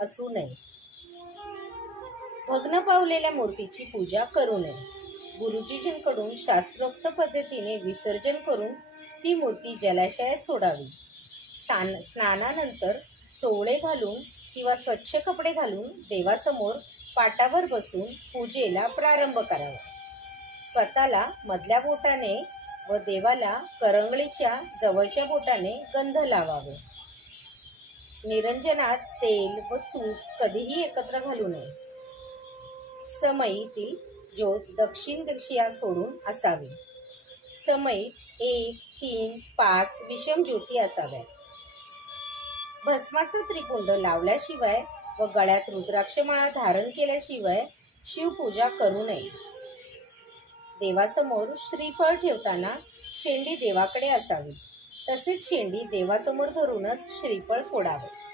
असू नये. भग्न पावलेल्या मूर्तीची पूजा करू नये. गुरुजींकडून शास्त्रोक्त पद्धतीने विसर्जन करून ती मूर्ती जलाशयात सोडावी. स्नानानंतर सोवळे घालून किंवा स्वच्छ कपडे घालून देवासमोर पाटावर बसून पूजेला प्रारंभ करावा. स्वतःला मधल्या बोटाने व देवाला करंगळीच्या जवळच्या बोटाने गंध लावावे. निरंजनात तेल व तूप कधीही एकत्र घालू नये. समईतील ज्योत दक्षिण दिशा सोडून असावी. समईत 1, 3, 5 विषम ज्योती असाव्यात. भस्माचा त्रिपुंड लावल्याशिवाय व गळ्यात रुद्राक्षमाळा धारण केल्याशिवाय शिवपूजा करू नये. देवासमोर श्रीफळ ठेवताना शेंडी देवाकडे असावी. तसेच शेंडी देवासमोर धरूनच श्रीफळ फोडावे.